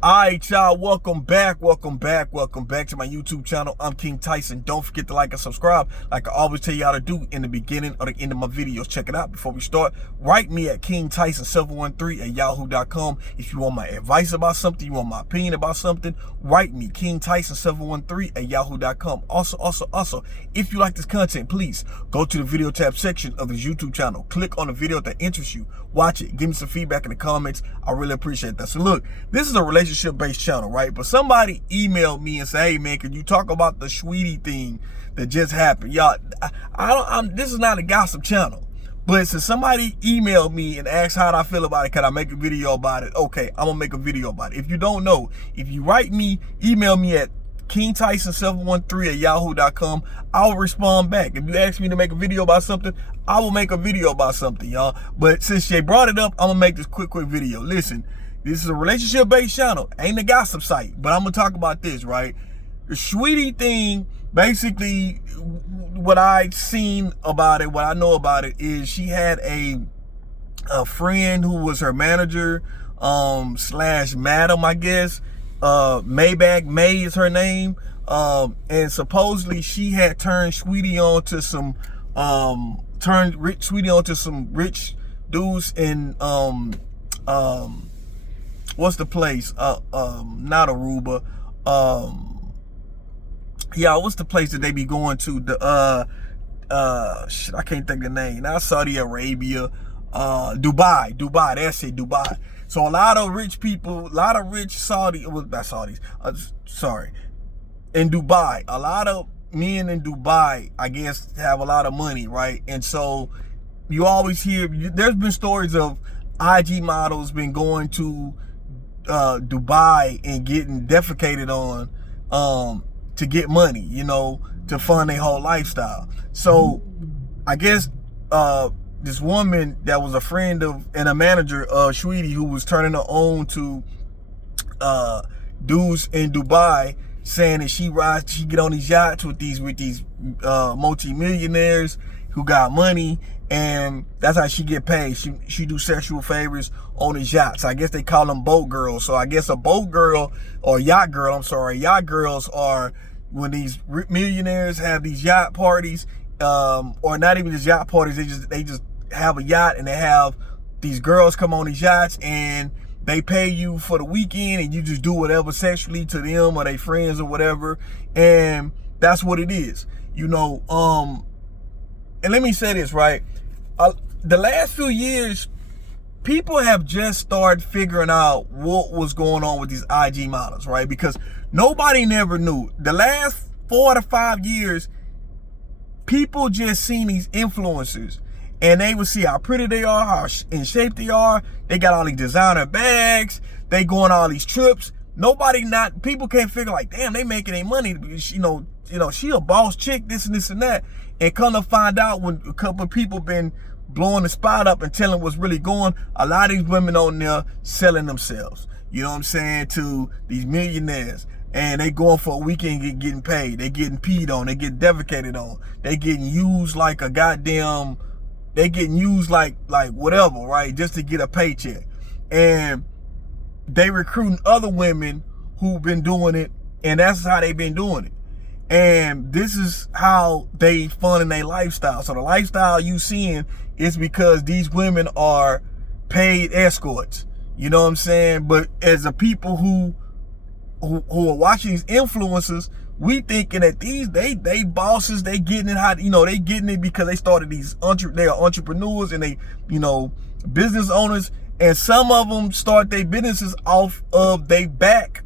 Alright, y'all, welcome back to my YouTube channel. I'm King Tyson. Don't forget to like and subscribe like I always tell y'all to do in the beginning or the end of my videos. Check it out. Before we start, write me at kingtyson713@yahoo.com if you want my advice about something, you want my opinion about something. Write me, kingtyson713@yahoo.com. Also, if you like this content, please go to the video tab section of this YouTube channel. Click on the video that interests you. Watch it. Give me some feedback in the comments. I really appreciate that. So look, this is a relationship-based channel, right? But somebody emailed me and said, hey man, can you talk about the Saweetie thing that just happened? Y'all, this is not a gossip channel. But since somebody emailed me and asked how I feel about it, can I make a video about it? Okay, I'm gonna make a video about it. If you don't know, if you write me, email me at kingtyson713@yahoo.com, I'll respond back. If you ask me to make a video about something, I will make a video about something, y'all. But since they brought it up, I'm gonna make this quick video. Listen, this is a relationship-based channel, ain't a gossip site, but I'm gonna talk about this, right? The Saweetie thing, basically, what I seen about it, what I know about it, is she had a friend who was her manager, slash madam, I guess. Maybach May is her name, and supposedly she had turned Saweetie on to some rich dudes in what's the place? Not Aruba. Yeah, what's the place that they be going to? The shit, I can't think of the name. Not Saudi Arabia, Dubai. That's it, Dubai. So a lot of rich people, a lot of rich Saudi, well, not Saudis, sorry, in Dubai, a lot of men in Dubai, I guess, have a lot of money, right? And so you always hear, there's been stories of IG models been going to Dubai and getting defecated on to get money, you know, to fund their whole lifestyle. So I guess this woman that was a friend of and a manager of Saweetie, who was turning her on to dudes in Dubai, saying that she get on these yachts with these multi-millionaires who got money, and that's how she get paid. She do sexual favors on these yachts. I guess they call them boat girls. So I guess a boat girl or yacht girl, I'm sorry, yacht girls are when these millionaires have these yacht parties, or not even just yacht parties, they just have a yacht and they have these girls come on these yachts and they pay you for the weekend and you just do whatever sexually to them or their friends or whatever, and that's what it is, you know. And let me say this, right? The last few years, people have just started figuring out what was going on with these IG models, right? Because nobody never knew. The last 4 to 5 years, people just seen these influencers and they would see how pretty they are, how in shape they are. They got all these designer bags. They go on all these trips. People can't figure like, damn, they making their money. You know, she a boss chick, this and this and that. And come to find out, when a couple of people been blowing the spot up and telling what's really going, a lot of these women on there selling themselves, you know what I'm saying, to these millionaires. And they going for a weekend getting paid. They getting peed on. They getting defecated on. They getting used like a goddamn, they getting used like whatever, right? Just to get a paycheck. And they recruiting other women who've been doing it, and that's how they've been doing it. And this is how they funding their lifestyle. So the lifestyle you seeing is because these women are paid escorts. You know what I'm saying? But as a people who are watching these influencers, we thinking that they bosses, they getting it how, you know, they getting it because they started these they are entrepreneurs and they, you know, business owners, and some of them start their businesses off of they back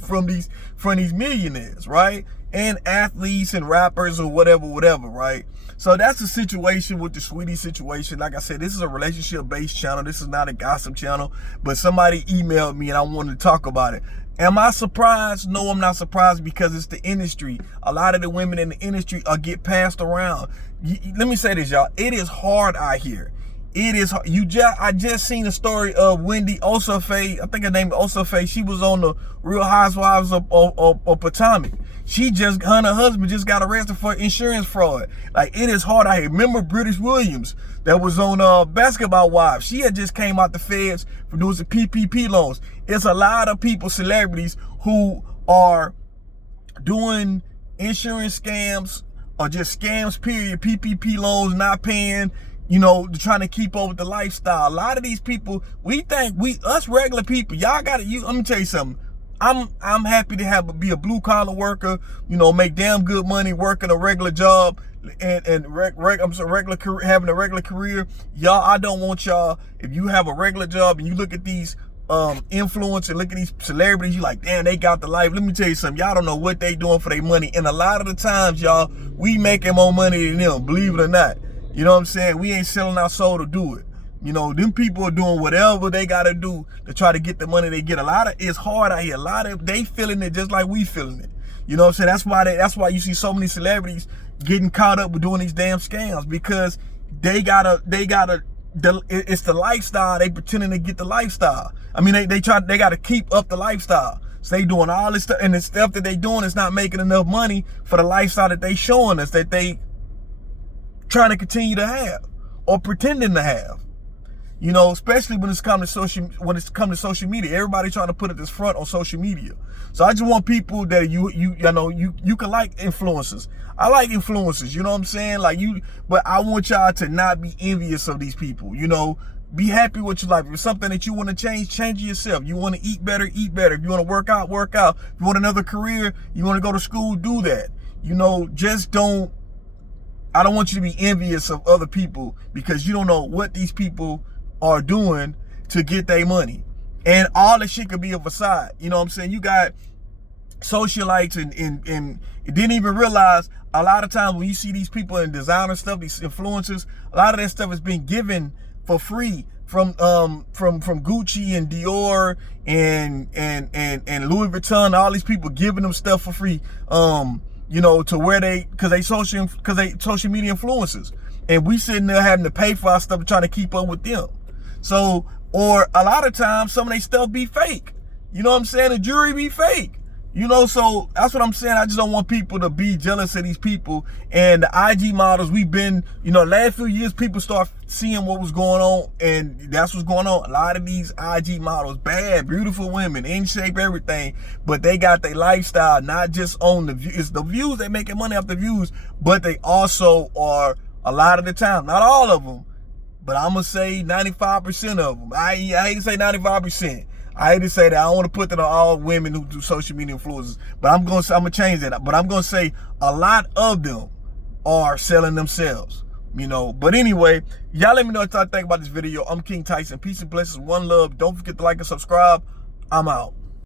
from these millionaires, right? And athletes and rappers or whatever, right? So that's the situation with the Saweetie situation. Like I said, this is a relationship-based channel. This is not a gossip channel, but somebody emailed me and I wanted to talk about it. Am I surprised? No, I'm not surprised, because it's the industry. A lot of the women in the industry get passed around. Let me say this, y'all. It is hard out here. It is. I just seen a story of Wendy Osafe. I think her name is Osafe. She was on the Real Housewives of Potomac. Her and her husband just got arrested for insurance fraud. Like, it is hard out here. Remember British Williams that was on Basketball Wives? She had just came out the feds for doing some PPP loans. It's a lot of people, celebrities, who are doing insurance scams or just scams, period, PPP loans, not paying, you know, trying to keep up with the lifestyle. A lot of these people, we think us regular people, y'all gotta, let me tell you something. I'm happy to be a blue collar worker, you know, make damn good money, working a regular job, and having a regular career. Y'all, I don't want y'all, if you have a regular job and you look at these influencers, look at these celebrities, you like, damn, they got the life. Let me tell you something, y'all don't know what they doing for their money. And a lot of the times, y'all, we making more money than them, believe it or not. You know what I'm saying? We ain't selling our soul to do it. You know, them people are doing whatever they gotta do to try to get the money they get. It's hard out here. They feeling it just like we feeling it. You know what I'm saying? That's why you see so many celebrities getting caught up with doing these damn scams, because it's the lifestyle. They pretending to get the lifestyle. I mean, they gotta keep up the lifestyle. So they doing all this stuff, and the stuff that they doing is not making enough money for the lifestyle that they showing us, that they trying to continue to have or pretending to have. You know, especially when it's come to social media, everybody trying to put it this front on social media. So I just want people that you can like influencers. I like influencers, you know what I'm saying? But I want y'all to not be envious of these people. You know, be happy with your life. If it's something that you want to change it yourself. You want to eat better, eat better. If you want to work out, work out. If you want another career, you want to go to school, do that. You know, I don't want you to be envious of other people, because you don't know what these people are doing to get their money. And all this shit could be a facade. You know what I'm saying? You got socialites and didn't even realize a lot of times when you see these people in designer stuff, these influencers, a lot of that stuff is being given for free from Gucci and Dior and Louis Vuitton. All these people giving them stuff for free. You know, to where because they social media influencers, and we sitting there having to pay for our stuff and trying to keep up with them. So, or a lot of times some of their stuff be fake. You know what I'm saying? The jewelry be fake. You know, so that's what I'm saying. I just don't want people to be jealous of these people. And the IG models, we've been, you know, last few years, people start seeing what was going on, and that's what's going on. A lot of these IG models, bad, beautiful women, in shape, everything, but they got their lifestyle, not just on the views. It's the views, they making money off the views, but they also are, a lot of the time, not all of them, but I'm going to say 95% of them. I hate to say 95%. I hate to say that. I don't want to put that on all women who do social media influencers, but I'm going to change that. But I'm going to say a lot of them are selling themselves, you know. But anyway, y'all let me know what y'all think about this video. I'm King Tyson. Peace and blessings. One love. Don't forget to like and subscribe. I'm out.